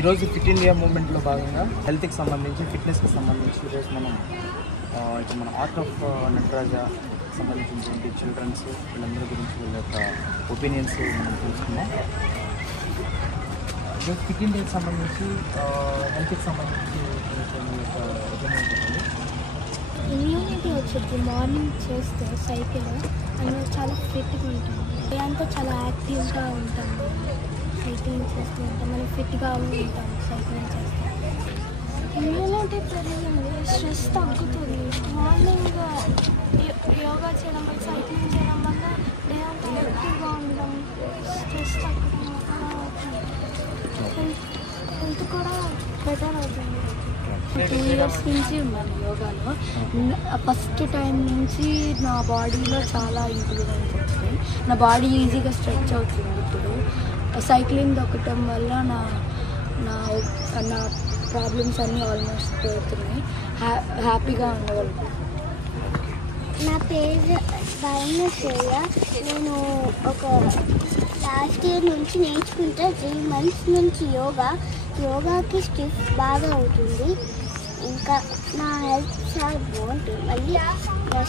ఈరోజు fit India మూవ్మెంట్లో భాగంగా హెల్త్కి సంబంధించి ఫిట్నెస్కి సంబంధించి ఈరోజు మనం ఇక మన ఆర్ట్ ఆఫ్ నటరాజ సంబంధించినటువంటి చిల్డ్రన్స్ వీళ్ళందరి గురించి వీళ్ళ యొక్క ఒపీనియన్స్ మనం తెలుసుకున్నాం. ఈరోజు ఫిట్ ఇండియాకి సంబంధించి హెల్త్కి సంబంధించి ఇమ్యూనిటీ వచ్చింది. మార్నింగ్ చేస్తే సైకిల్ అనేది చాలా ఫిట్గా ఉంటుంది. డే అంతా చాలా యాక్టివ్గా ఉంటుంది. సైక్లింగ్ చేస్తూ ఉంటాం, మనం ఫిట్గా ఉంటాం సైక్లింగ్ చేస్తే. ఇమ్యూనిటీ పెరిగింది, స్ట్రెస్ తగ్గుతుంది. మార్నింగ్ యోగా చేయడం వల్ల, సైక్లింగ్ చేయడం వల్ల డే అంతా యాక్టివ్గా ఉండడం, స్ట్రెస్ తగ్గడం హెల్త్ కూడా బెటర్ అవుతుంది. 2 years నుంచి ఉన్నాను యోగాలో. ఫస్ట్ టైం నుంచి నా బాడీలో చాలా ఇంప్రూవ్మెంట్స్ వచ్చాయి. నా బాడీ ఈజీగా స్ట్రెచ్ అవుతుంది. ఇప్పుడు సైక్లింగ్ దొక్కటం వల్ల నా నా ప్రాబ్లమ్స్ అన్నీ ఆల్మోస్ట్ పోతున్నాయి. హ్యాపీగా ఉండగలుగుతాను. నా పేరు భైనశ్రేయ. నేను ఒక లాస్ట్ ఇయర్ నుంచి నేర్చుకుంటే 3 months నుంచి యోగాకి స్టిఫ్ బాగా అవుతుంది. ఇంకా నా హెల్త్ చాలా బాగుంటుంది, మళ్ళీ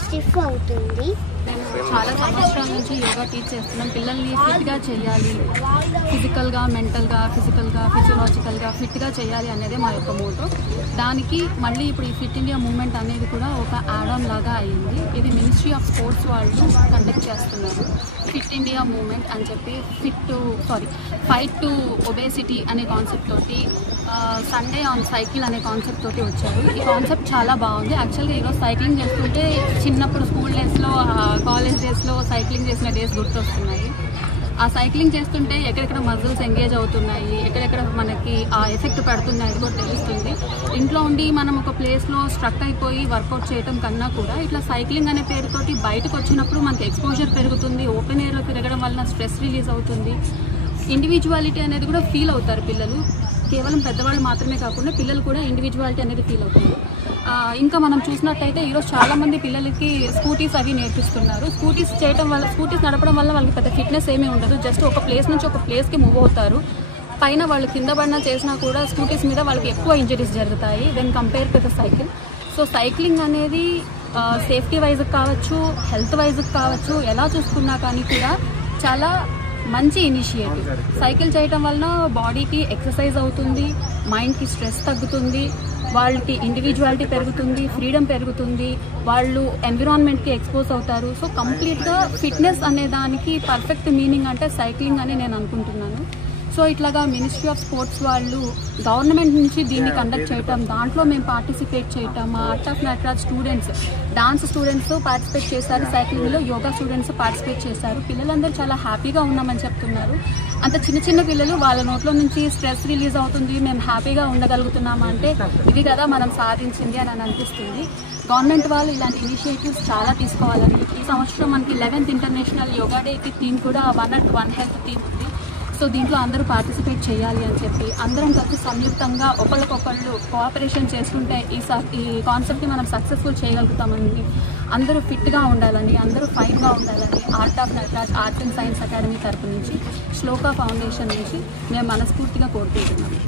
స్టిఫ్ అవుతుంది. నేను చాలా సంవత్సరాల నుంచి యోగా టీచ్ చేస్తున్నాం. పిల్లల్ని ఫిట్గా చేయాలి, ఫిజికల్గా, మెంటల్గా, ఫిజియలాజికల్గా ఫిట్గా చేయాలి అనేదే మా యొక్క మోటో. దానికి మళ్ళీ ఇప్పుడు ఈ ఫిట్ ఇండియా మూవ్మెంట్ అనేది కూడా ఒక యాడ్ ఆన్ లాగా అయ్యింది. ఇది మినిస్ట్రీ ఆఫ్ స్పోర్ట్స్ వాళ్ళు కండక్ట్ చేస్తున్నారు. ఫిట్ ఇండియా మూవ్మెంట్ అని చెప్పి ఫైట్ టు ఒబేసిటీ అనే కాన్సెప్ట్ తోటి సండే ఆన్ సైకిల్ అనే కాన్సెప్ట్ తోటి వచ్చారు. ఈ కాన్సెప్ట్ చాలా బాగుంది. యాక్చువల్గా ఈరోజు సైక్లింగ్ చేస్తుంటే చిన్నప్పుడు స్కూల్ డేస్లో, కాలేజ్ డేస్లో సైక్లింగ్ చేసిన డేస్ గుర్తొస్తున్నాయి. ఆ సైక్లింగ్ చేస్తుంటే ఎక్కడెక్కడ మజిల్స్ ఎంగేజ్ అవుతున్నాయి, ఎక్కడెక్కడ మనకి ఆ ఎఫెక్ట్ పడుతుంది అది కూడా తెలుస్తుంది. ఇంట్లో ఉండి మనం ఒక ప్లేస్లో స్ట్రక్ అయిపోయి వర్కౌట్ చేయడం కన్నా కూడా ఇట్లా సైక్లింగ్ అనే పేరుతోటి బయటకు వచ్చినప్పుడు మనకి ఎక్స్పోజర్ పెరుగుతుంది. ఓపెన్ ఎయిర్లో తిరగడం వలన స్ట్రెస్ రిలీజ్ అవుతుంది. ఇండివిజువాలిటీ అనేది కూడా ఫీల్ అవుతారు పిల్లలు. కేవలం పెద్దవాళ్ళు మాత్రమే కాకుండా పిల్లలు కూడా ఇండివిజువాలిటీ అనేది ఫీల్ అవుతారు. ఇంకా మనం చూసినట్టయితే ఈరోజు చాలామంది పిల్లలకి స్కూటీస్ అవి నేర్పిస్తున్నారు. స్కూటీస్ నడపడం వల్ల వాళ్ళకి పెద్ద ఫిట్నెస్ ఏమీ ఉండదు. జస్ట్ ఒక ప్లేస్ నుంచి ఒక ప్లేస్కి మూవ్ అవుతారు. పైన వాళ్ళు కింద పడినా చేసినా కూడా స్కూటీస్ మీద వాళ్ళకి ఎక్కువ ఇంజరీస్ జరుగుతాయి than compare to the cycle. So cycling అనేది సేఫ్టీ వైజ్కి కావచ్చు, హెల్త్ వైజ్కి కావచ్చు, ఎలా చూసుకున్నా కానీ కూడా చాలా మంచి ఇనిషియేటివ్. సైకిల్ చేయటం వలన బాడీకి ఎక్సర్సైజ్ అవుతుంది, మైండ్కి స్ట్రెస్ తగ్గుతుంది, వాళ్ళకి ఇండివిజువాలిటీ పెరుగుతుంది, ఫ్రీడమ్ పెరుగుతుంది, వాళ్ళు ఎన్విరాన్మెంట్కి ఎక్స్పోజ్ అవుతారు. సో కంప్లీట్గా ఫిట్నెస్ అనే దానికి పర్ఫెక్ట్ మీనింగ్ అంటే సైక్లింగ్ అని నేను అనుకుంటున్నాను. సో ఇట్లాగా మినిస్ట్రీ ఆఫ్ స్పోర్ట్స్ వాళ్ళు గవర్నమెంట్ నుంచి దీన్ని కండక్ట్ చేయటం, దాంట్లో మేము పార్టిసిపేట్ చేయటం, మా art of Nataraj students, dance students participate చేశారు, సైక్లింగ్లో యోగా స్టూడెంట్స్ పార్టిసిపేట్ చేశారు. పిల్లలందరూ చాలా హ్యాపీగా ఉన్నామని చెప్తున్నారు. అంత చిన్న పిల్లలు వాళ్ళ నోట్లో నుంచి స్ట్రెస్ రిలీజ్ అవుతుంది, మేము హ్యాపీగా ఉండగలుగుతున్నామా అంటే ఇది కదా మనం సాధించింది అని అనిపిస్తుంది. గవర్నమెంట్ వాళ్ళు ఇలాంటి ఇనిషియేటివ్స్ చాలా తీసుకోవాలని. ఈ సంవత్సరం మనకి 11th ఇంటర్నేషనల్ యోగా డేకి థీమ్ కూడా 1 at 1 హెల్త్ థీమ్ ఉంది. సో దీంట్లో అందరూ పార్టిసిపేట్ చేయాలి అని చెప్పి అందరం కలిసి సంయుక్తంగా ఒకళ్ళకొకళ్ళు కోఆపరేషన్ చేసుకుంటే ఈ కాన్సెప్ట్ని మనం సక్సెస్ఫుల్ చేయగలుగుతామని, అందరూ ఫిట్గా ఉండాలని, అందరూ ఫైన్గా ఉండాలని art of Nataraj arts and science academy తరపు నుంచి, శ్లోకా ఫౌండేషన్ నుంచి మేము మనస్ఫూర్తిగా కోరుకుంటున్నాము.